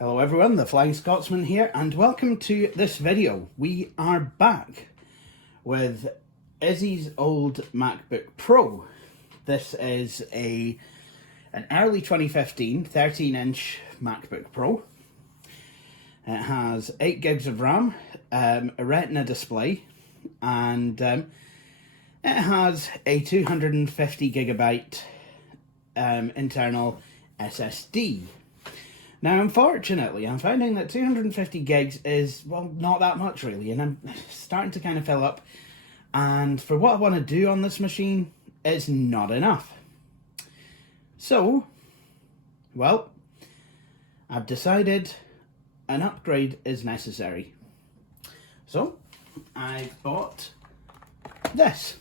Hello everyone, the Flying Scotsman here, and welcome to this video. We are back with Izzy's old MacBook Pro. This is an early 2015 13-inch MacBook Pro. It has 8 gigs of RAM, a Retina display, and it has a 250 gigabyte internal SSD. Now, unfortunately, I'm finding that 250 gigs is, well, not that much really, and I'm starting to kind of fill up. And for what I want to do on this machine, it's not enough. So, well, I've decided an upgrade is necessary. So, I bought this.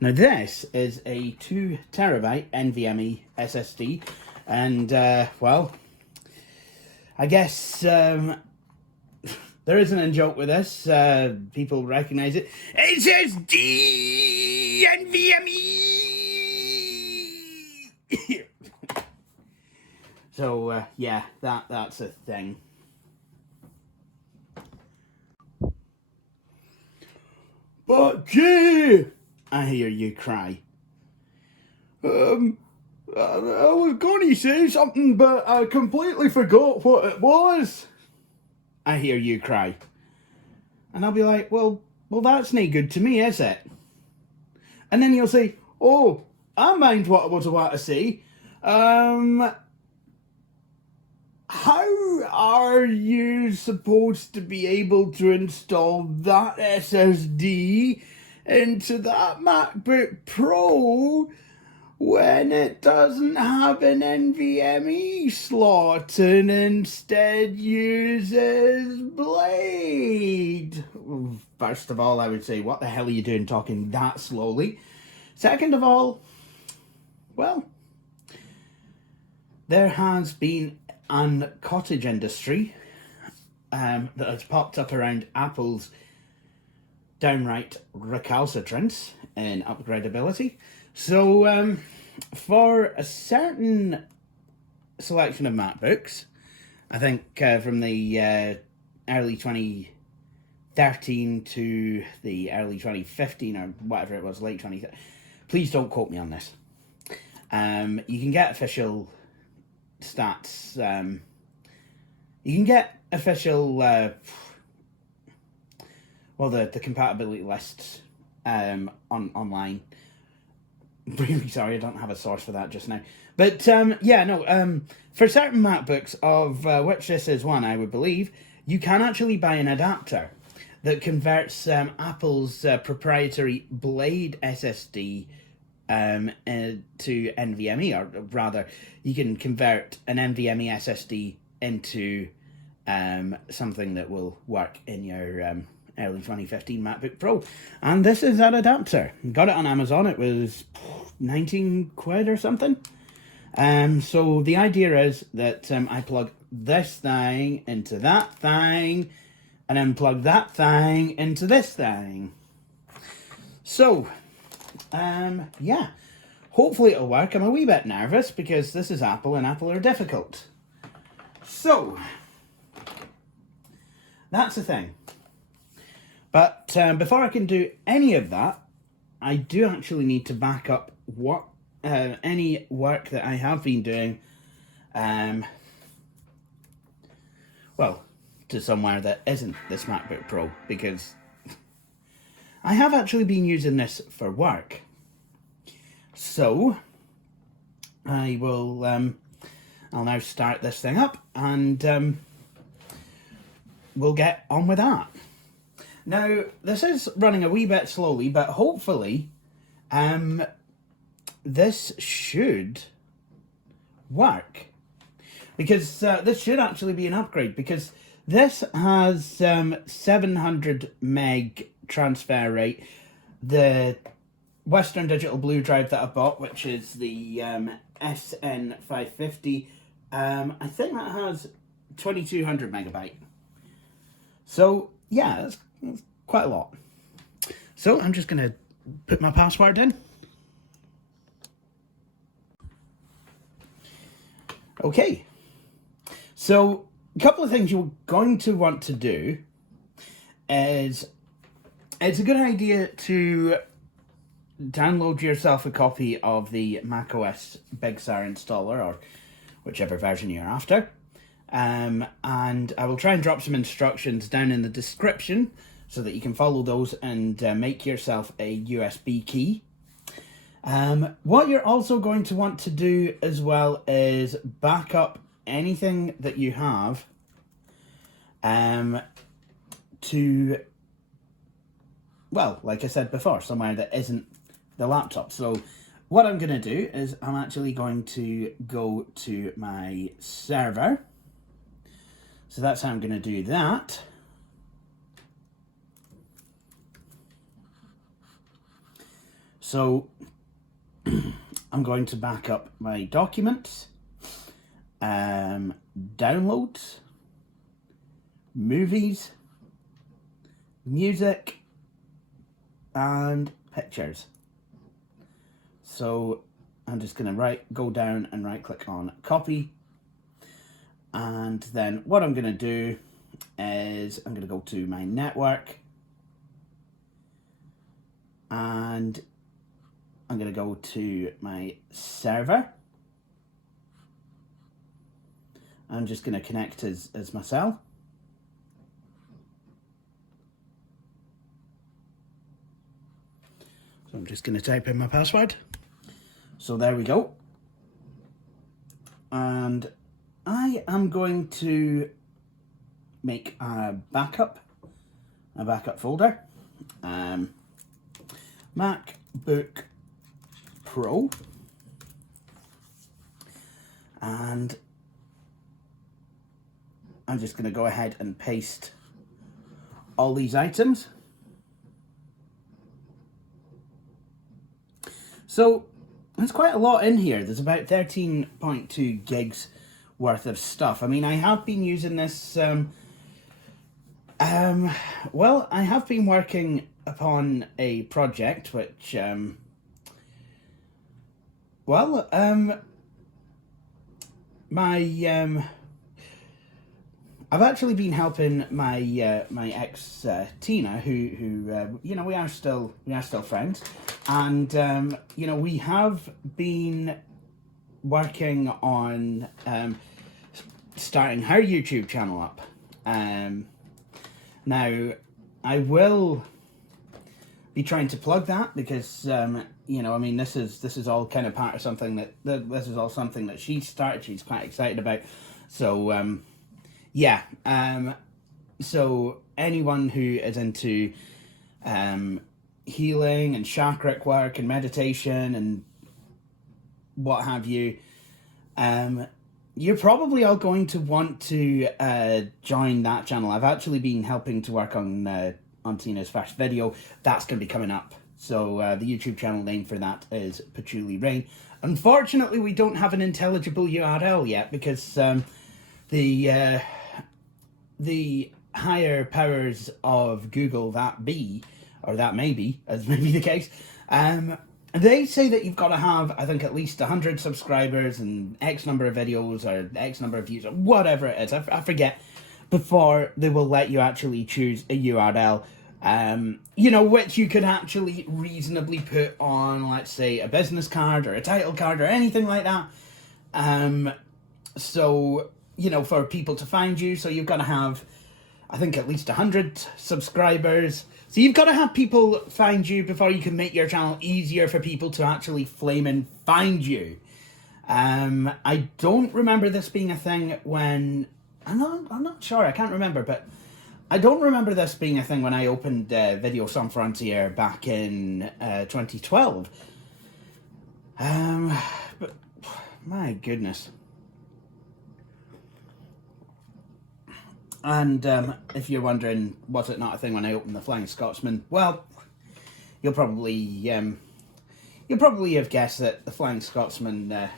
Now, this is a 2 terabyte NVMe SSD. And, well, I guess there isn't a joke with this. People recognize it. SSD NVMe! So, yeah, that's a thing. But, gee! I hear you cry. I was going to say something, but I completely forgot what it was. I hear you cry. And I'll be like, well, that's no good to me, is it? And then you'll say, oh, I mind what I was about to say. How are you supposed to be able to install that SSD into that MacBook Pro when it doesn't have an NVMe slot and instead uses Blade? First of all, I would say, what the hell are you doing talking that slowly? Second of all, well, there has been a cottage industry that has popped up around Apple's downright recalcitrance in upgradability. So, for a certain selection of MacBooks, I think from the early 2013 to the early 2015 or whatever it was, late 2013, please don't quote me on this. You can get official stats. You can get official, the compatibility lists online. Really sorry, I don't have a source for that just now. But, for certain MacBooks, of which this is one, I would believe, you can actually buy an adapter that converts Apple's proprietary Blade SSD to NVMe, or rather, you can convert an NVMe SSD into something that will work in your early 2015 MacBook Pro. And this is that adapter. Got it on Amazon. It was 19 quid or something. So the idea is that I plug this thing into that thing, and then plug that thing into this thing. So, yeah. Hopefully it'll work. I'm a wee bit nervous because this is Apple, and Apple are difficult. So, that's the thing. But before I can do any of that, I do actually need to back up what any work that I have been doing, to somewhere that isn't this MacBook Pro, because I have actually been using this for work. So, I will, I'll now start this thing up, and we'll get on with that. Now, this is running a wee bit slowly, but hopefully, this should work. Because this should actually be an upgrade, because this has 700 meg transfer rate. The Western Digital Blue drive that I bought, which is the SN550, I think that has 2200 megabyte. So, yeah, that's quite a lot. So I'm just going to put my password in. Okay. So a couple of things you're going to want to do is, it's a good idea to download yourself a copy of the macOS Big Sur installer, or whichever version you're after. And I will try and drop some instructions down in the description so that you can follow those and make yourself a USB key. What you're also going to want to do as well is back up anything that you have to, well, like I said before, somewhere that isn't the laptop. So what I'm going to do is I'm actually going to go to my server. So that's how I'm going to do that. So I'm going to back up my documents, downloads, movies, music, and pictures. So I'm just going to go down and right click on copy. And then what I'm going to do is I'm going to go to my network, and I'm going to go to my server. I'm just going to connect as myself. So I'm just going to type in my password. So there we go. And I am going to make a backup folder. MacBook Pro. And I'm just going to go ahead and paste all these items. So there's quite a lot in here. There's about 13.2 gigs worth of stuff. I mean, I have been using this, well, I have been working upon a project which, I've actually been helping my my ex Tina, who you know, we are still friends, and you know, we have been working on starting her YouTube channel up. Now I will be trying to plug that because you know, I mean, this is all kind of part of something that this is all something that she started. She's quite excited about. So yeah, so anyone who is into healing and chakric work and meditation and what have you, you're probably all going to want to join that channel. I've actually been helping to work on Tina's first video. That's going to be coming up. So the YouTube channel name for that is Patchouli Rain. Unfortunately, we don't have an intelligible URL yet because the higher powers of Google, that be, or that may be, as may be the case, they say that you've got to have, I think, at least 100 subscribers and X number of videos or X number of views or whatever it is, I forget, before they will let you actually choose a URL, you know, which you could actually reasonably put on, let's say, a business card or a title card or anything like that. So, you know, for people to find you, so you've got to have, I think, at least 100 subscribers. So you've got to have people find you before you can make your channel easier for people to actually flame and find you. I don't remember this being a thing when, I'm not sure, I can't remember, but I don't remember this being a thing when I opened Video Sans Frontier back in 2012. But my goodness. And if you're wondering, was it not a thing when I opened the Flying Scotsman? Well, you'll probably have guessed that the Flying Scotsman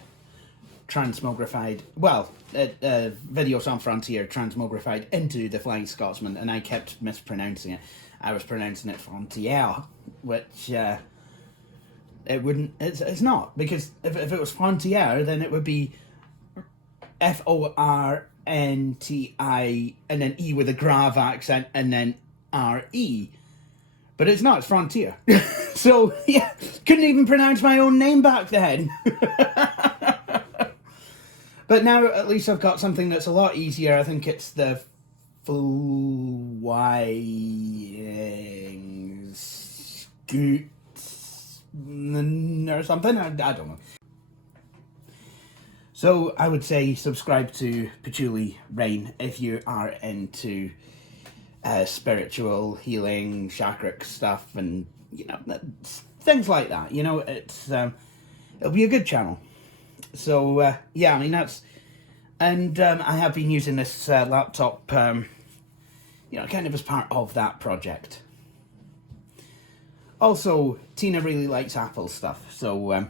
transmogrified, well, Video Sans Frontier transmogrified into the Flying Scotsman, and I kept mispronouncing it. I was pronouncing it Frontier, which it wouldn't. It's not, because if it was Frontier, then it would be Fortier. N-T-I, and then E with a grav accent, and then R-E. But it's not, it's Frontier. So, yeah, couldn't even pronounce my own name back then. But now at least I've got something that's a lot easier. I think it's the flying scoot or something. I don't know. So I would say subscribe to Patchouli Rain if you are into spiritual healing, chakra stuff, and you know, things like that. You know, it's it'll be a good channel. So yeah, I mean that's, and I have been using this laptop, you know, kind of as part of that project. Also, Tina really likes Apple stuff, so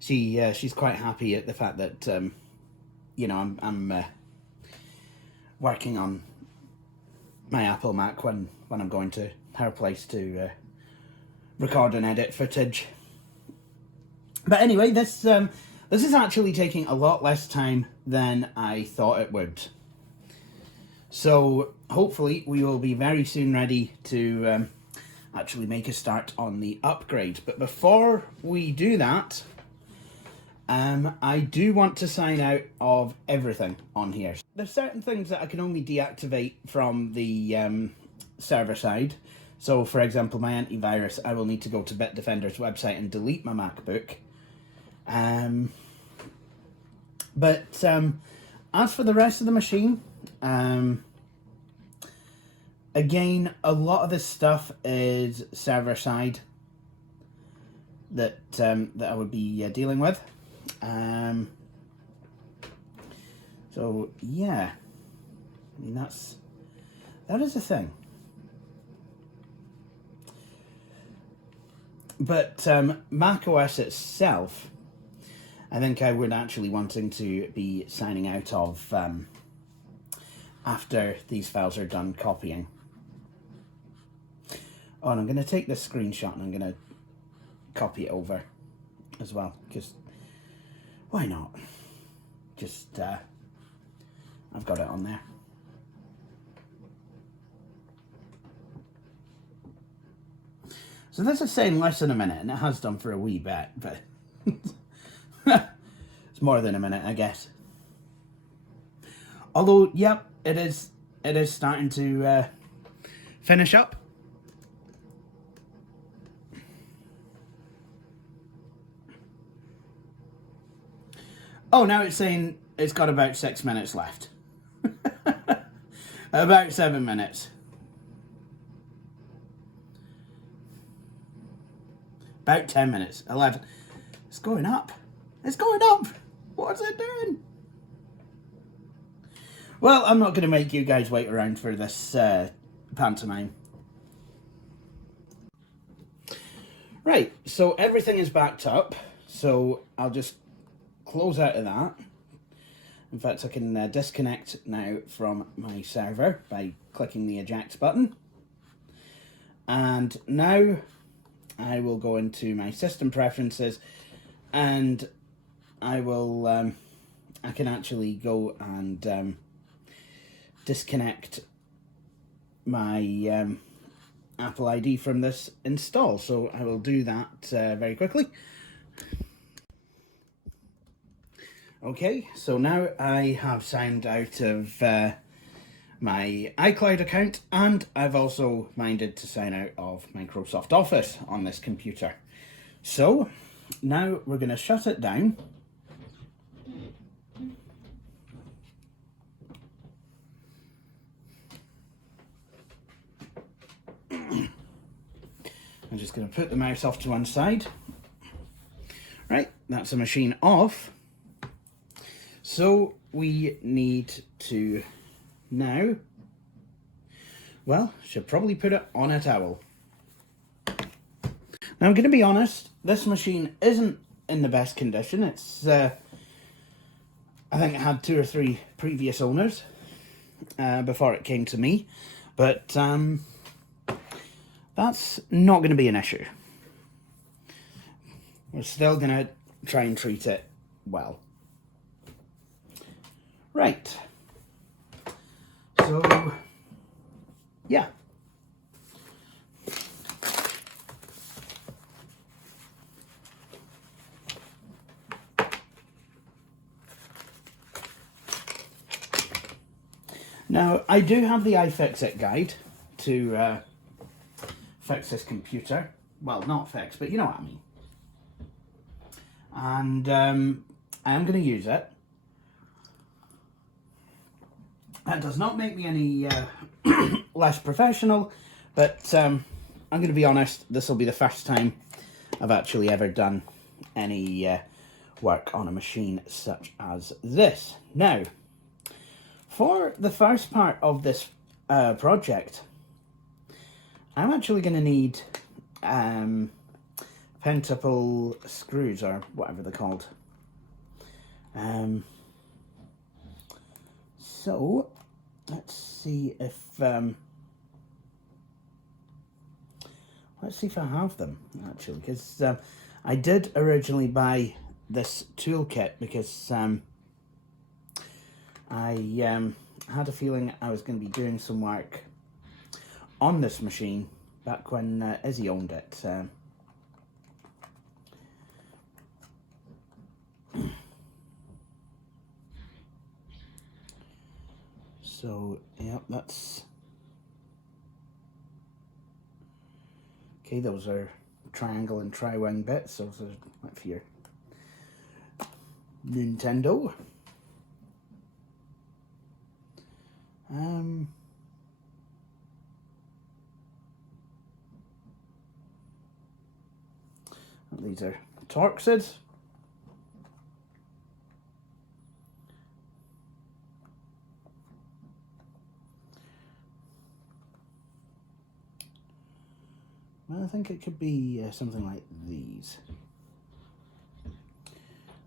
she's quite happy at the fact that you know, I'm working on my Apple Mac when I'm going to her place to record and edit footage. But anyway, this is actually taking a lot less time than I thought it would. So hopefully we will be very soon ready to actually make a start on the upgrade. But before we do that, I do want to sign out of everything on here. There's certain things that I can only deactivate from the server side. So for example, my antivirus, I will need to go to Bitdefender's website and delete my MacBook. But as for the rest of the machine, again, a lot of this stuff is server side that I would be dealing with. So yeah, I mean that is a thing. But macOS itself, I think I would actually wanting to be signing out of after these files are done copying. Oh, and I'm going to take this screenshot and I'm going to copy it over as well, because why not? Just, I've got it on there. So this is saying less than a minute, and it has done for a wee bit, but it's more than a minute, I guess. Although, yep, it is starting to finish up. Oh, now it's saying it's got about 6 minutes left. About 7 minutes. About 10 minutes. 11. It's going up. It's going up. What's it doing? Well, I'm not going to make you guys wait around for this pantomime. Right, so everything is backed up. So I'll just close out of that. In fact, I can disconnect now from my server by clicking the eject button. And now I will go into my system preferences, and I will, I can actually go and disconnect my Apple ID from this install. So I will do that very quickly. Okay, so now I have signed out of my iCloud account, and I've also minded to sign out of Microsoft Office on this computer. So now we're going to shut it down. I'm just going to put the mouse off to one side. Right, that's the machine off. So we need to now, well, should probably put it on a towel. Now I'm going to be honest, this machine isn't in the best condition. It's, I think it had 2 or 3 previous owners before it came to me, but that's not going to be an issue. We're still going to try and treat it well. Right, So, yeah. Now, I do have the iFixit guide to fix this computer. Well, not fix, but you know what I mean. And I am going to use it. That does not make me any less professional, but I'm going to be honest, this will be the first time I've actually ever done any work on a machine such as this. Now, for the first part of this project, I'm actually going to need pentable screws, or whatever they're called. So let's see if I have them actually, because I did originally buy this toolkit because I had a feeling I was going to be doing some work on this machine back when Izzy owned it. So, yeah, that's... Okay, those are triangle and tri-wing bits. Those are like for your Nintendo. These are Torxes. Well, I think it could be something like these.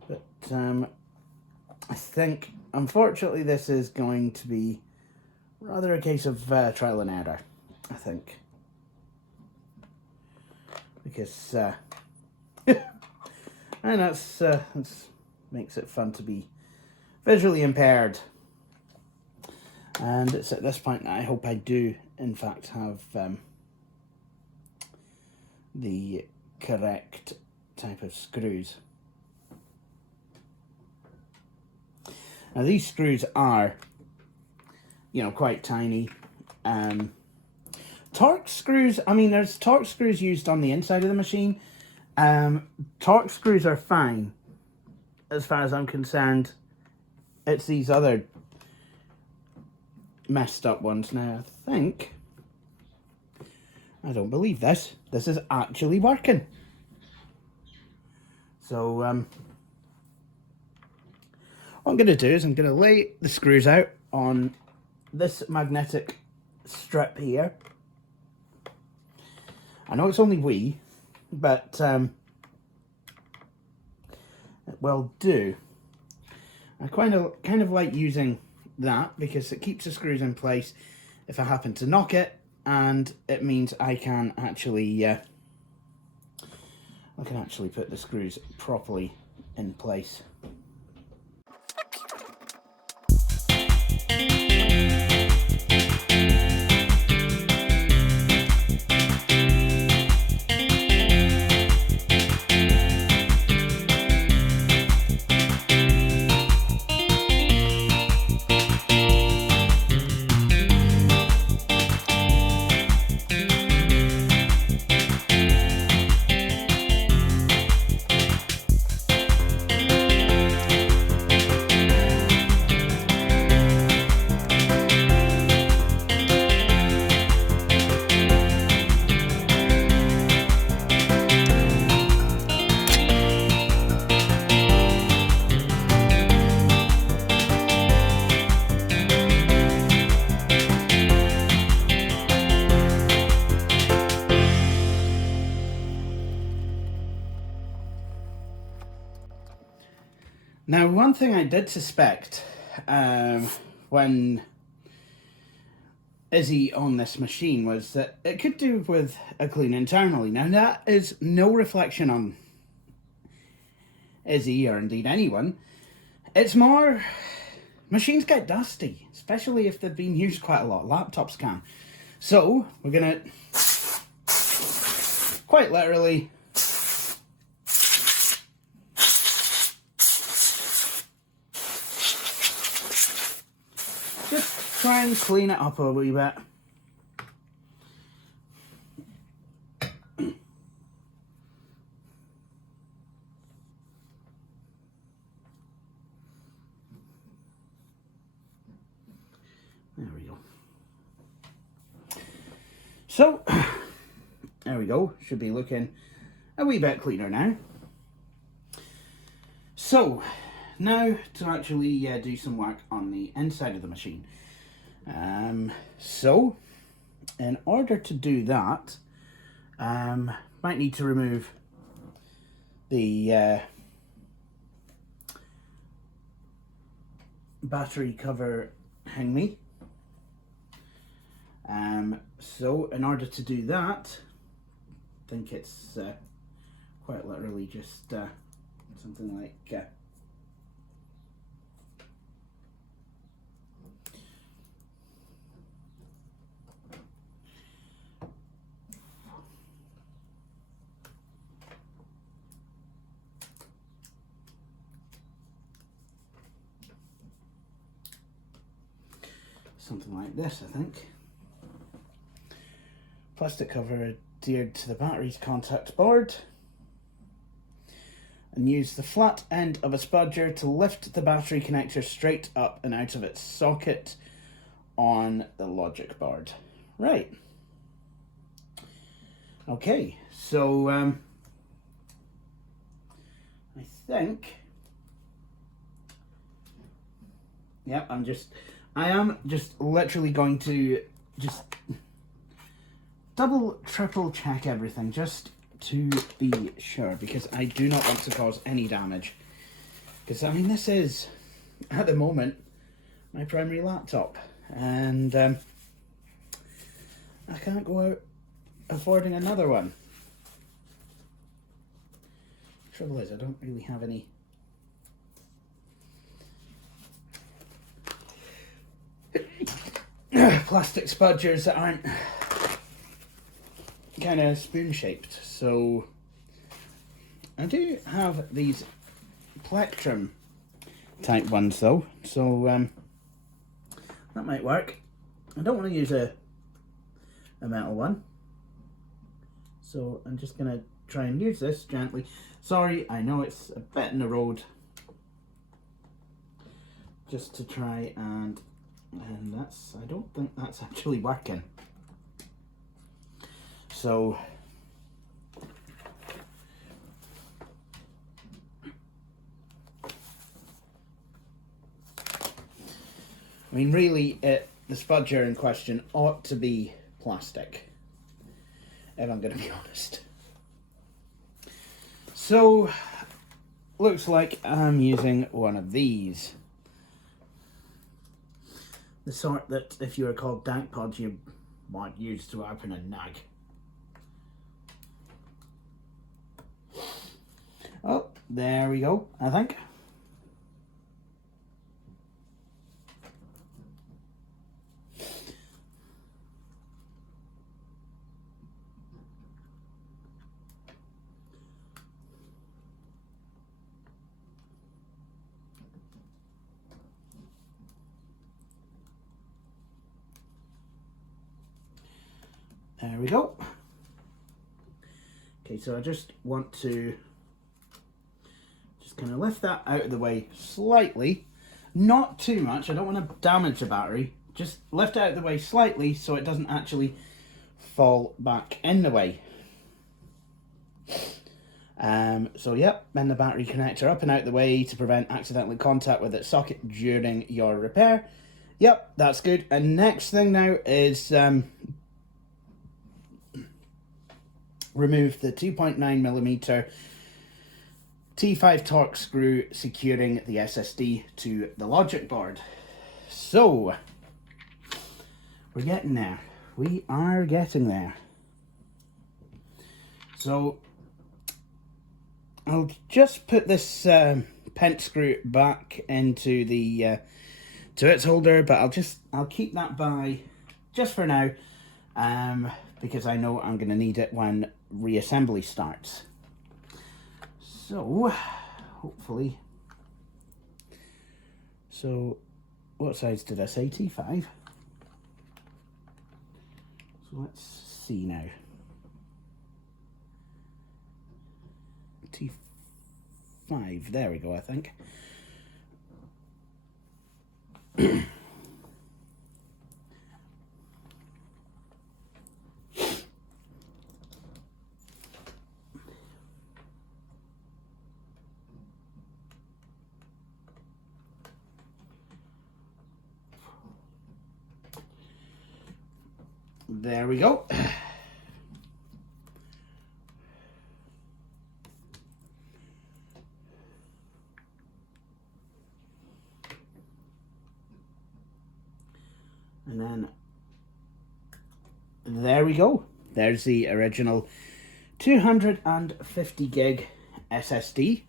But I think, unfortunately, this is going to be rather a case of trial and error, I think. Because, and that's makes it fun to be visually impaired. And it's at this point that I hope I do, in fact, have the correct type of screws. Now these screws are, you know, quite tiny. Torx screws, I mean, there's Torx screws used on the inside of the machine. Torx screws are fine, as far as I'm concerned. It's these other messed up ones. Now, I don't believe this. This is actually working. So, what I'm going to do is I'm going to lay the screws out on this magnetic strip here. I know it's only wee, but it will do. I kind of like using that because it keeps the screws in place if I happen to knock it, and it means I can actually put the screws properly in place. Now, one thing I did suspect when Izzy on this machine was that it could do with a clean internally. Now, that is no reflection on Izzy or indeed anyone. It's more machines get dusty, especially if they've been used quite a lot. Laptops can. So we're gonna quite literally just try and clean it up a wee bit. There we go. So, there we go. Should be looking a wee bit cleaner now. So, now to actually do some work on the inside of the machine. So, in order to do that, might need to remove the battery cover hinge. So in order to do that, I think it's quite literally just something like something like this, I think. Plastic cover adhered to the battery's contact board, and use the flat end of a spudger to lift the battery connector straight up and out of its socket on the logic board. Right. Okay, so I think, yeah, I am just literally going to just double, triple check everything just to be sure, because I do not want to cause any damage. Because, I mean, this is, at the moment, my primary laptop. And I can't go out affording another one. Trouble is, I don't really have any plastic spudgers that aren't kind of spoon shaped. So I do have these plectrum type ones though, so that might work. I don't want to use a metal one, so I'm just gonna try and use this gently. Sorry, I know it's a bit in the road, just to try and that's, I don't think that's actually working. So I mean, really, the spudger in question ought to be plastic, if I'm going to be honest. So, looks like I'm using one of these. The sort that, if you were called dank pods, you might use to open a nag. Oh, there we go, I think. There we go. Okay, so I just want to just kind of lift that out of the way slightly, not too much. I don't want to damage the battery. Just lift it out of the way slightly so it doesn't actually fall back in the way. So yep, bend the battery connector up and out the way to prevent accidental contact with its socket during your repair. Yep, that's good. And next thing now is remove the 2.9mm T5 Torx screw securing the SSD to the logic board. So, we're getting there. We are getting there. So, I'll just put this pent screw back into the to its holder, but I'll keep that by just for now, because I know I'm going to need it when reassembly starts. So hopefully, so what size did I say? T5. So let's see now. T5, there we go, I think. There we go. And then there we go. There's the original 250 gig SSD.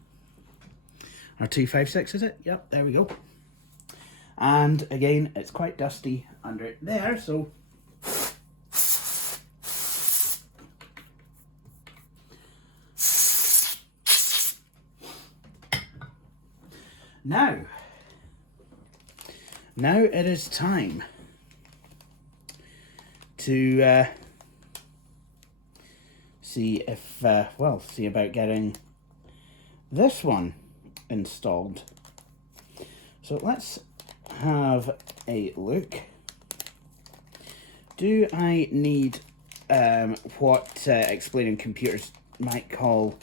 Or 256 is it? Yep, there we go. And again, it's quite dusty under there, so now it is time to see about getting this one installed. So let's have a look. Do I need what explaining computers might call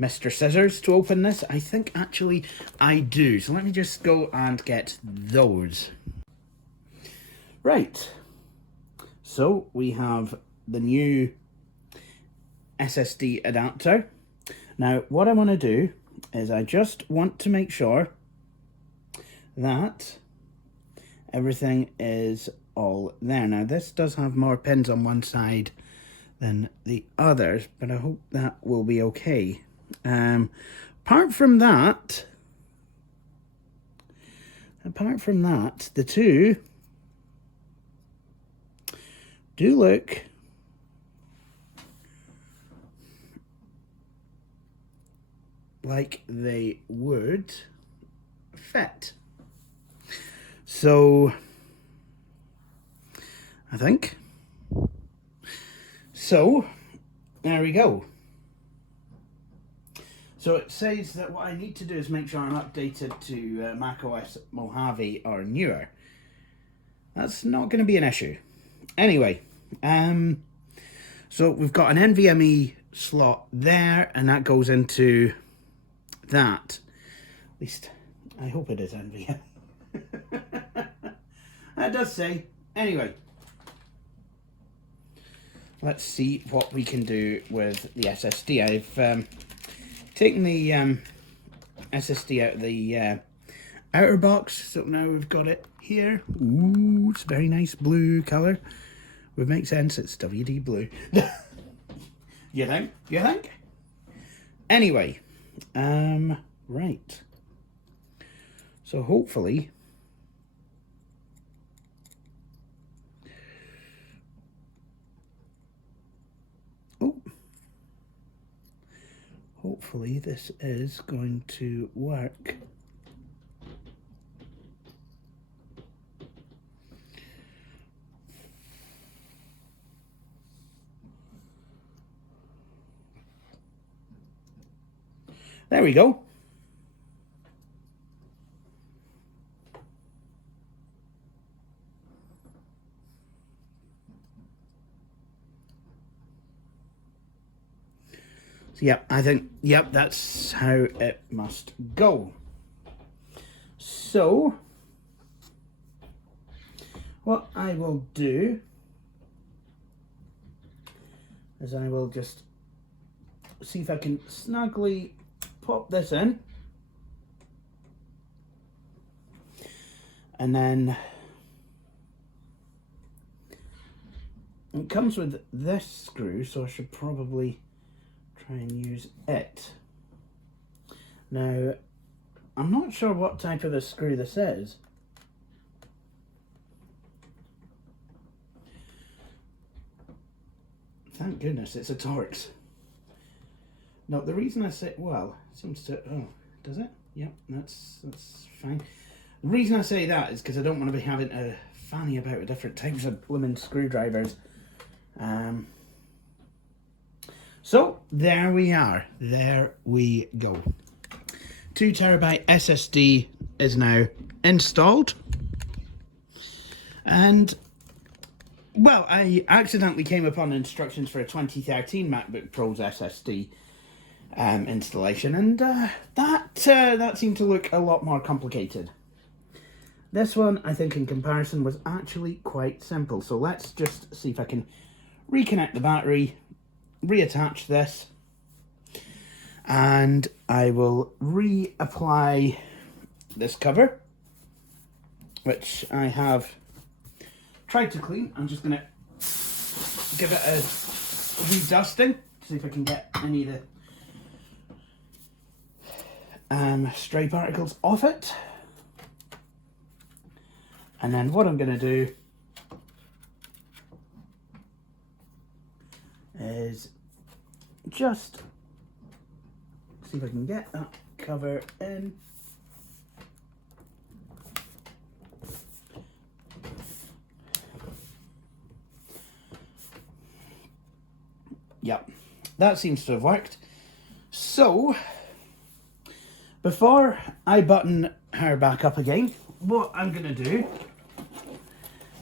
Mr. Scissors to open this? I think actually I do. So let me just go and get those. Right. So we have the new SSD adapter. Now what I want to do is I just want to make sure that everything is all there. Now this does have more pins on one side than the others, but I hope that will be okay. Apart from that, the two do look like they would fit. So I think so. There we go. So it says that what I need to do is make sure I'm updated to macOS Mojave or newer. That's not going to be an issue. Anyway, so we've got an NVMe slot there, and that goes into that. At least, I hope it is NVMe. That does say. Anyway, let's see what we can do with the SSD. I've taken the SSD out of the outer box, so now we've got it here. Ooh, it's a very nice blue colour. Would make sense, it's WD blue. You think? You think? Anyway, right. So hopefully hopefully this is going to work. There we go. So yeah, I think, yep, that's how it must go. So what I will do is I will just see if I can snugly pop this in, and then it comes with this screw, so I should probably try and use it. Now I'm not sure what type of a screw this is, thank goodness it's a Torx. No, the reason I say, well, it seems to, oh, does it? Yep, that's fine. The reason I say that is because I don't want to be having to fanny about with different types of blooming screwdrivers. So, there we are. There we go. 2TB SSD is now installed. And, well, I accidentally came upon instructions for a 2013 MacBook Pro's SSD installation, and that seemed to look a lot more complicated. This one, I think, in comparison, was actually quite simple. So let's just see if I can reconnect the battery, reattach this, and I will reapply this cover, which I have tried to clean. I'm just going to give it a redusting, see if I can get any of the stray particles off it. And then what I'm going to do is just see if I can get that cover in. Yep, that seems to have worked. So, before I button her back up again, what I'm going to do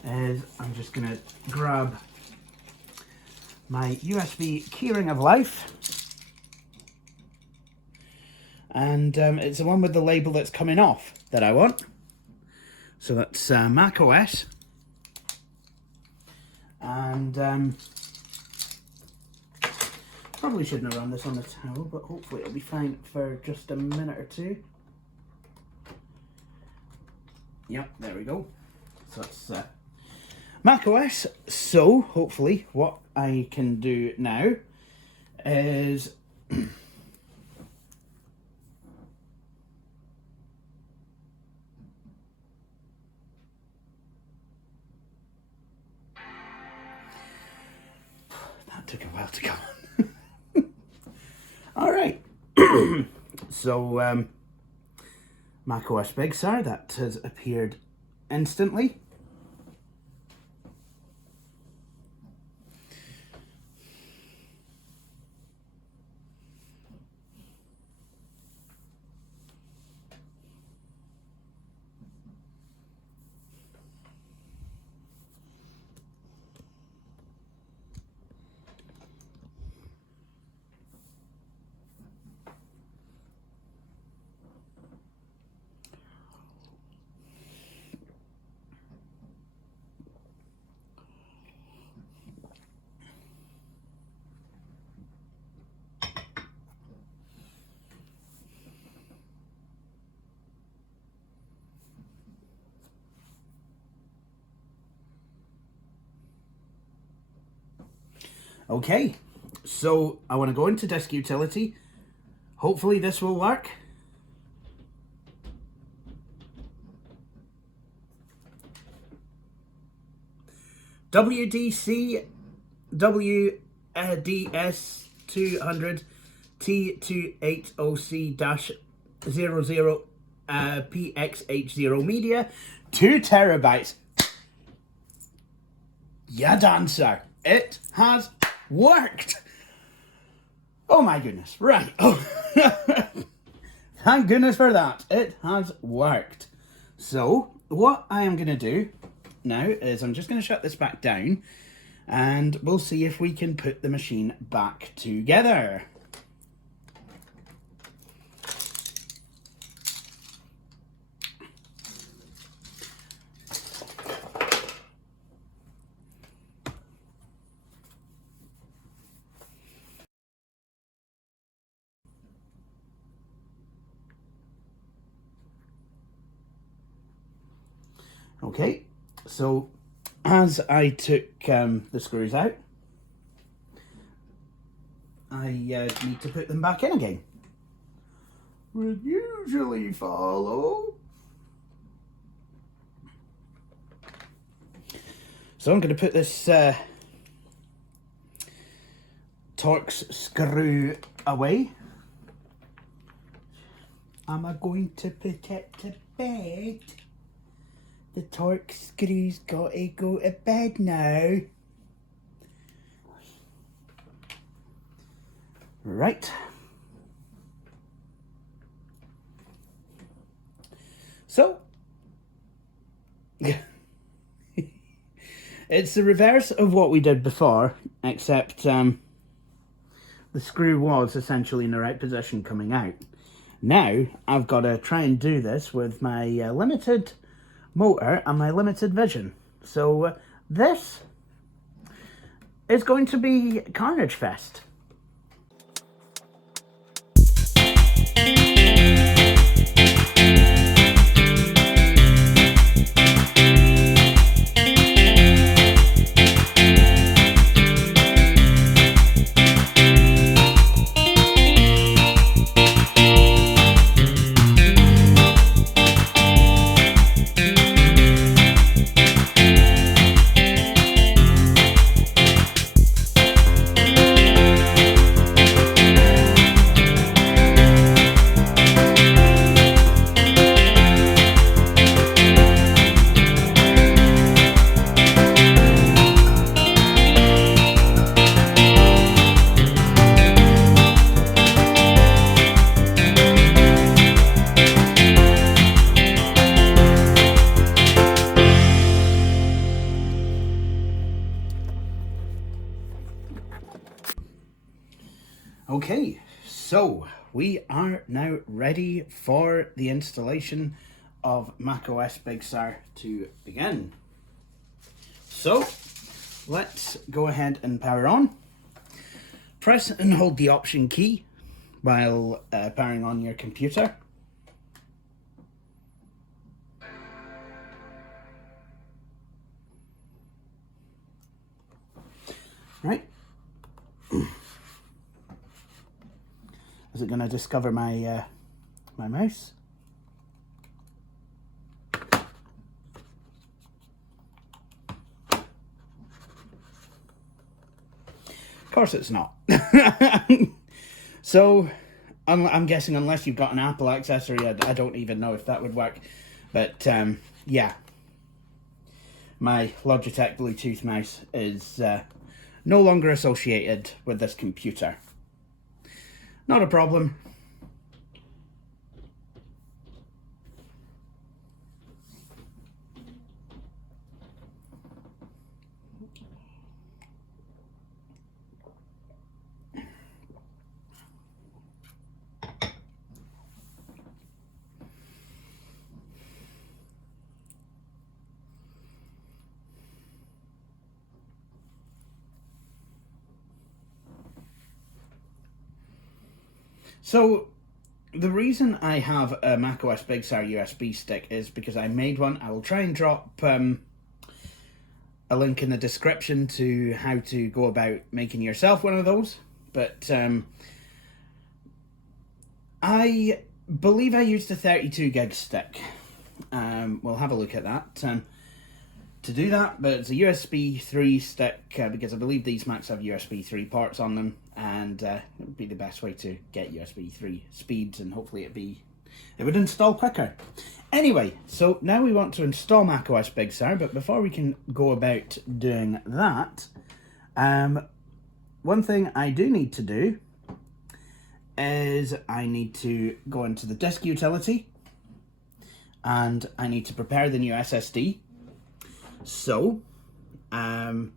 is I'm just going to grab my USB keyring of life, and it's the one with the label that's coming off that I want. So that's macOS, and probably shouldn't have run this on the towel, but hopefully it'll be fine for just a minute or two. Yep, there we go. So that's macOS. So hopefully what I can do now is that took a while to come. All right. So macOS Big Sur, that has appeared instantly. Okay, so I want to go into disk utility. Hopefully this will work. WDC WDS 200 T280C-00 PXH0 media, 2 terabytes. Yeah, dancer. It has worked. Oh my goodness. Right. Oh. Thank goodness for that. It has worked. So what I am going to do now is I'm just going to shut this back down, and we'll see if we can put the machine back together. Okay, so as I took the screws out, I need to put them back in again. Would usually follow. So I'm going to put this Torx screw away. Am I going to put it to bed? The Torx screw's got to go to bed now. Right. So, it's the reverse of what we did before, except the screw was essentially in the right position coming out. Now, I've got to try and do this with my limited motor and my limited vision. So, this is going to be Carnage Fest. Okay, so we are now ready for the installation of macOS Big Sur to begin. So let's go ahead and power on. Press and hold the Option key while powering on your computer. Right. Is it going to discover my my mouse? Of course it's not. So, I'm guessing unless you've got an Apple accessory, I don't even know if that would work. But, yeah. My Logitech Bluetooth mouse is no longer associated with this computer. Not a problem. So, the reason I have a macOS Big Sur USB stick is because I made one. I will try and drop a link in the description to how to go about making yourself one of those. But I believe I used a 32 gig stick. We'll have a look at that to do that, but it's a USB 3 stick because I believe these Macs have USB 3 ports on them, and it would be the best way to get USB 3 speeds, and hopefully it would install quicker. Anyway, so now we want to install macOS Big Sur, but before we can go about doing that, one thing I do need to do is I need to go into the disk utility, and I need to prepare the new SSD. So, yep,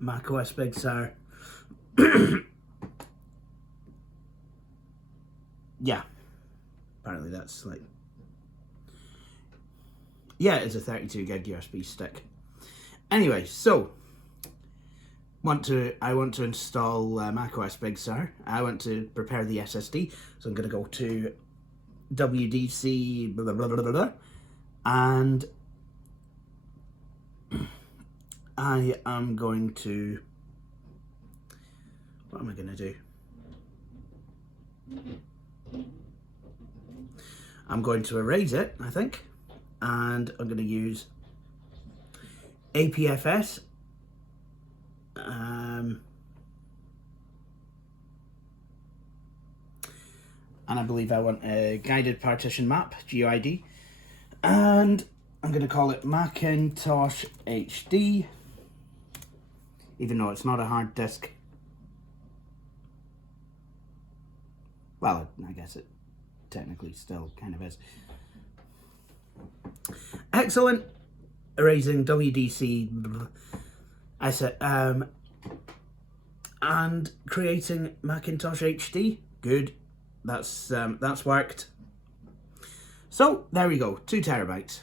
macOS Big Sur. Yeah, apparently that's like, yeah, it's a 32 gig USB stick. Anyway, so I want to install macOS Big Sur. I want to prepare the SSD, so I'm going to go to WDC blah blah blah blah blah, and I am going to, what am I going to do? I'm going to erase it, I think, and I'm going to use APFS And I believe I want a guided partition map, GUID. And I'm going to call it Macintosh HD, even though it's not a hard disk. Well, I guess it technically still kind of is. Excellent. Erasing WDC. I said, and creating Macintosh HD. Good. That's worked. So there we go, 2 terabytes.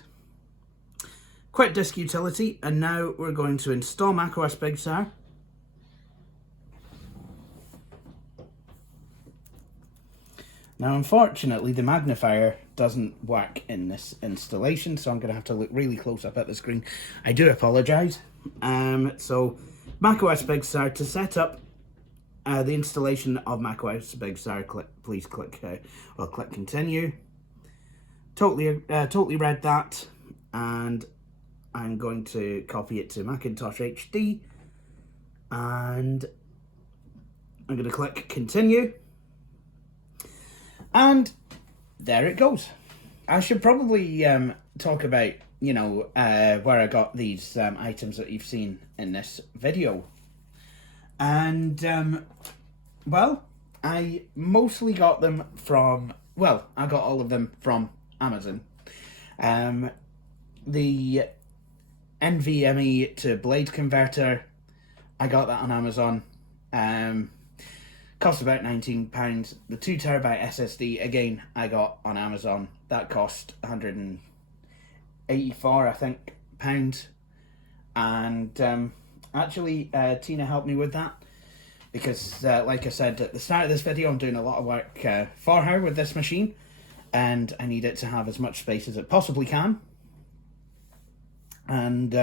Quick disk utility, and now we're going to install macOS Big Sur. Now, unfortunately, the magnifier doesn't work in this installation, so I'm going to have to look really close up at the screen. I do apologise. So, macOS Big Sur, to set up the installation of macOS Big Sur, please click continue. Totally read that, and I'm going to copy it to Macintosh HD, and I'm going to click continue, and there it goes. I should probably talk about, you know, where I got these items that you've seen in this video. And, well, I mostly got them from, well, I got all of them from Amazon. The NVMe to Blade converter, I got that on Amazon. Cost about £19. The 2 terabyte SSD, again, I got on Amazon. That cost 184, I think, pounds. And actually, Tina helped me with that, because like I said at the start of this video, I'm doing a lot of work for her with this machine, and I need it to have as much space as it possibly can. And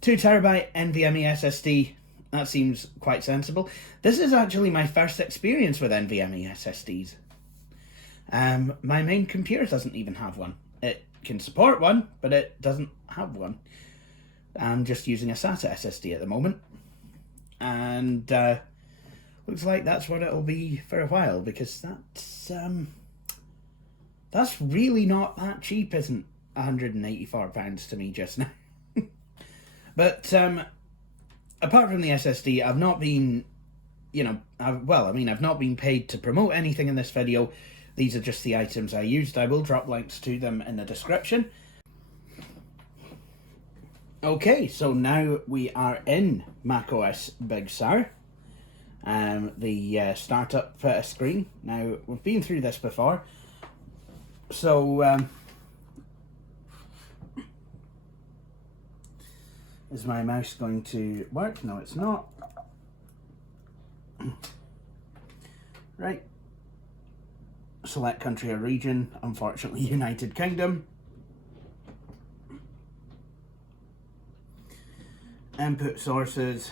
2 terabyte NVMe SSD, that seems quite sensible. This is actually my first experience with NVMe SSDs. My main computer doesn't even have one. It can support one, but it doesn't have one. I'm just using a SATA SSD at the moment. And looks like that's what it'll be for a while, because that's really not that cheap, isn't £184 to me just now. But apart from the SSD, I've not been, you know, I've not been paid to promote anything in this video. These are just the items I used. I will drop links to them in the description. Okay, so now we are in macOS Big Sur, the startup screen. Now, we've been through this before, so is my mouse going to work? No, it's not. Right. Select country or region, unfortunately United Kingdom. Input sources.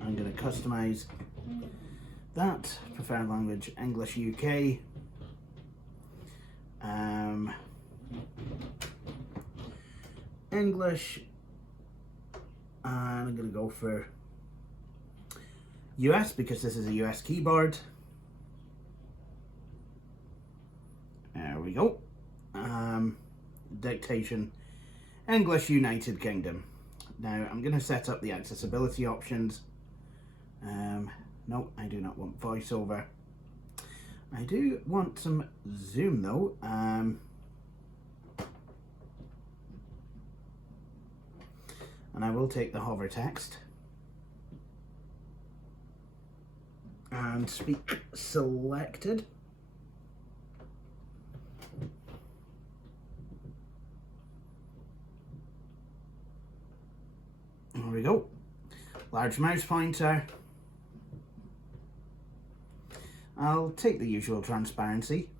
I'm going to customize that. Preferred language, English UK. English. And I'm going to go for US, because this is a US keyboard. There we go. Dictation, English United Kingdom. Now I'm going to set up the accessibility options. No, I do not want voiceover. I do want some zoom though. And I will take the hover text. And speak selected. There we go. Large mouse pointer. I'll take the usual transparency.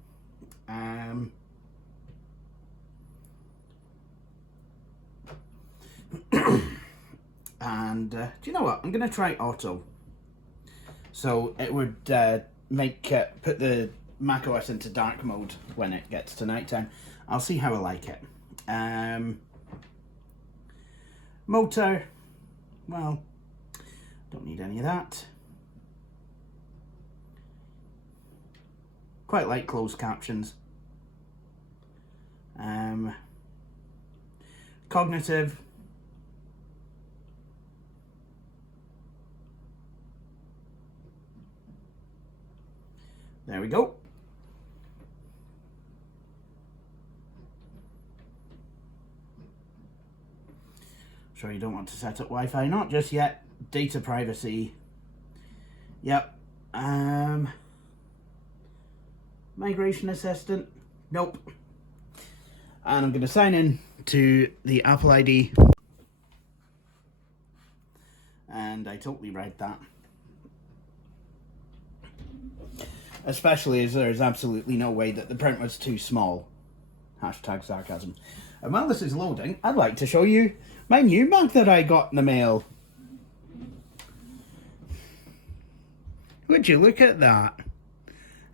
And do you know what? I'm going to try auto. So it would put the macOS into dark mode when it gets to nighttime. I'll see how I like it. Motor, well, don't need any of that. Quite like closed captions. Cognitive. There we go. Sure you don't want to set up Wi-Fi, not just yet. Data privacy. Yep. Migration assistant. Nope. And I'm going to sign in to the Apple ID. And I totally read that. Especially as there is absolutely no way that the print was too small. Hashtag sarcasm. And while this is loading, I'd like to show you my new Mac that I got in the mail. Would you look at that?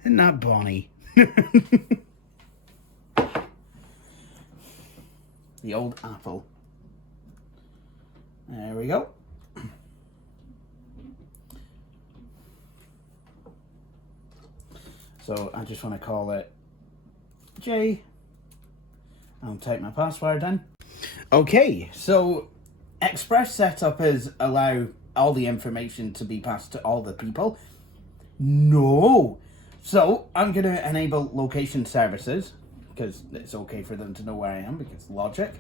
Isn't that bonny? The old Apple. There we go. So I just want to call it J. I'll type my password in. Okay, so Express setup is allow all the information to be passed to all the people. No. So I'm going to enable location services because it's okay for them to know where I am because logic.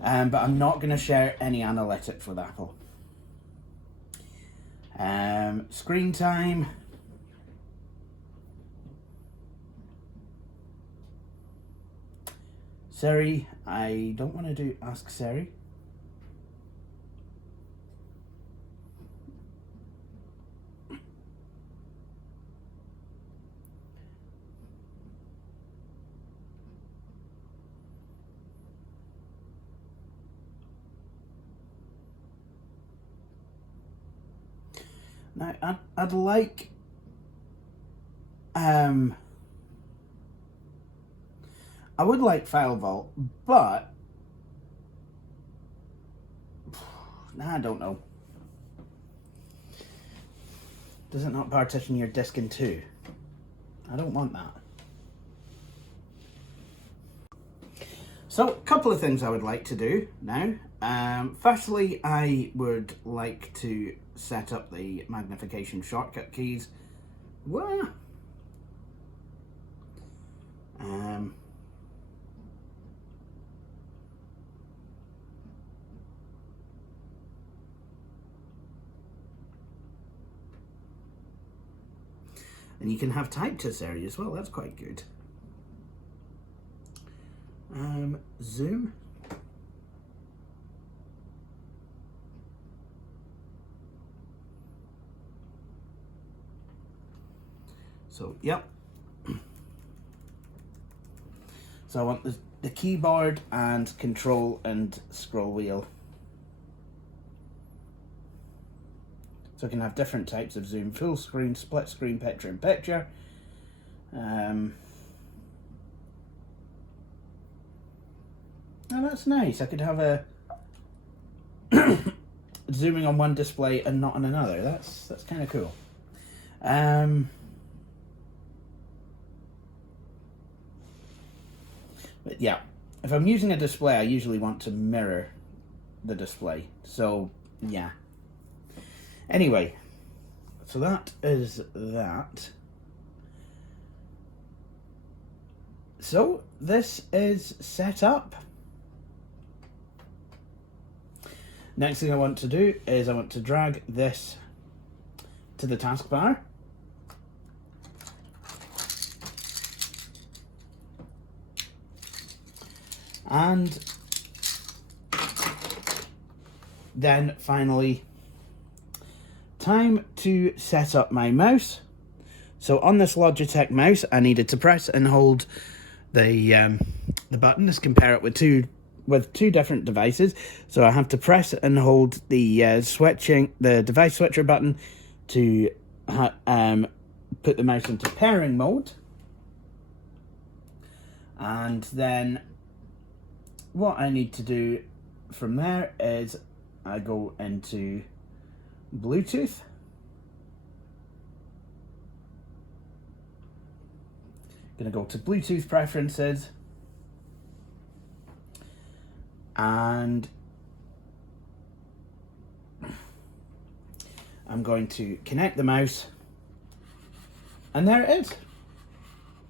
But I'm not going to share any analytics with Apple. Screen time. Siri, I don't want to do Ask Siri. Now, I'd like I would like File Vault, but I don't know. Does it not partition your disk in two? I don't want that. So, a couple of things I would like to do now. Firstly, I would like to set up the magnification shortcut keys. What? And you can have type to Siri as well, that's quite good. Zoom. So, yep. So I want the keyboard and control and scroll wheel. So I can have different types of zoom, full screen, split screen, picture in picture. Oh, that's nice. I could have a zooming on one display and not on another. That's kind of cool. But yeah, if I'm using a display, I usually want to mirror the display. So yeah. Anyway, so that is that. So this is set up. Next thing I want to do is I want to drag this to the taskbar. And then finally, time to set up my mouse. So on this Logitech mouse, I needed to press and hold the button. Let's compare it with two different devices. So I have to press and hold the device switcher button to put the mouse into pairing mode. And then what I need to do from there is I go into Bluetooth. Gonna go to Bluetooth preferences, and I'm going to connect the mouse, and there it is.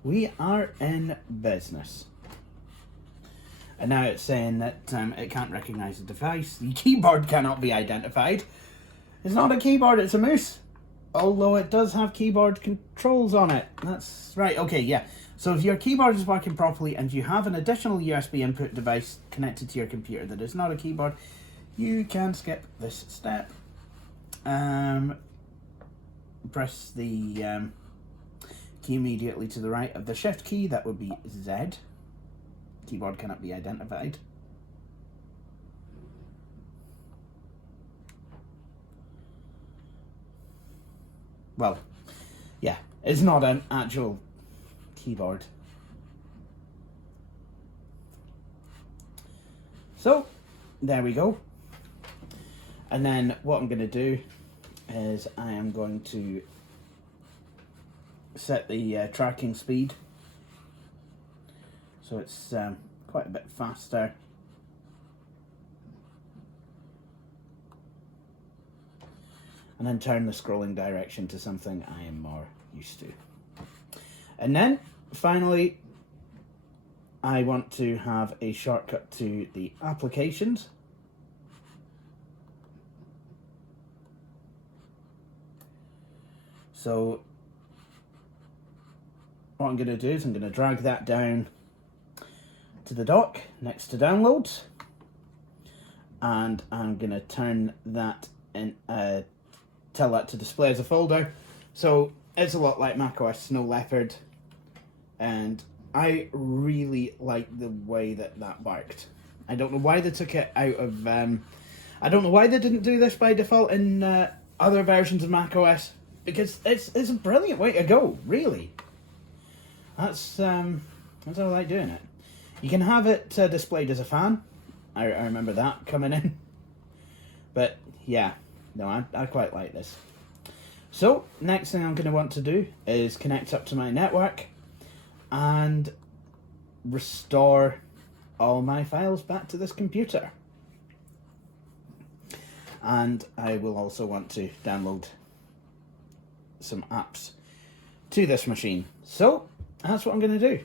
We are in business. And now it's saying that it can't recognize the device. The keyboard cannot be identified. It's not a keyboard, it's a mouse. Although it does have keyboard controls on it. That's right, okay, yeah. So if your keyboard is working properly and you have an additional USB input device connected to your computer that is not a keyboard, you can skip this step. Press the key immediately to the right of the shift key, that would be Z. Keyboard cannot be identified. Well, yeah, it's not an actual keyboard. So, there we go. And then what I'm going to do is I am going to set the tracking speed so it's quite a bit faster. And then turn the scrolling direction to something I am more used to. And then, finally, I want to have a shortcut to the applications. So, what I'm going to do is I'm going to drag that down to the dock next to downloads. And I'm going to turn that in, tell that to display as a folder. So it's a lot like macOS Snow Leopard, and I really like the way that that worked. I don't know why they took it out of I don't know why they didn't do this by default in other versions of macOS, because it's a brilliant way to go, really. That's how I like doing it. You can have it displayed as a fan. I remember that coming in. But yeah, no, I quite like this. So, next thing I'm going to want to do is connect up to my network and restore all my files back to this computer. And I will also want to download some apps to this machine. So, that's what I'm going to do.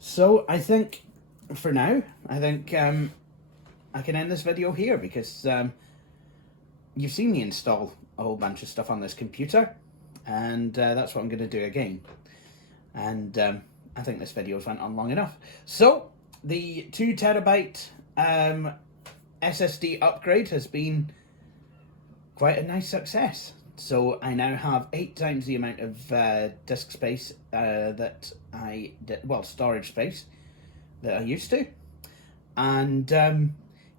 So, I think, for now, I think I can end this video here, because you've seen me install a whole bunch of stuff on this computer, and that's what I'm going to do again. And I think this video's went on long enough. So, the 2 terabyte SSD upgrade has been quite a nice success. So I now have 8 times the amount of disk space that I did, well, storage space that I used to. And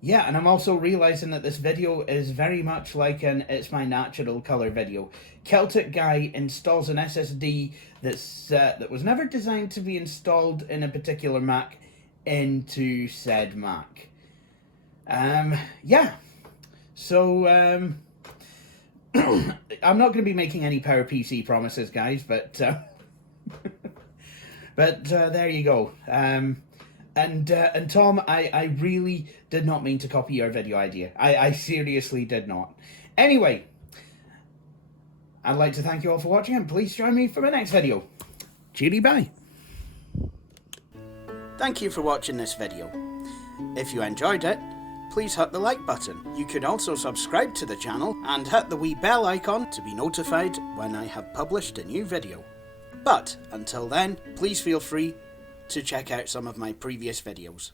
yeah, and I'm also realizing that this video is very much like an It's My Natural Color video. Celtic guy installs an SSD that was never designed to be installed in a particular Mac into said Mac. Yeah, so I'm not going to be making any PowerPC promises, guys, but there you go. And Tom, I really did not mean to copy your video idea. I seriously did not. Anyway, I'd like to thank you all for watching, and please join me for my next video. Cheery bye. Thank you for watching this video. If you enjoyed it, please hit the like button. You can also subscribe to the channel and hit the wee bell icon to be notified when I have published a new video. But until then, please feel free to check out some of my previous videos.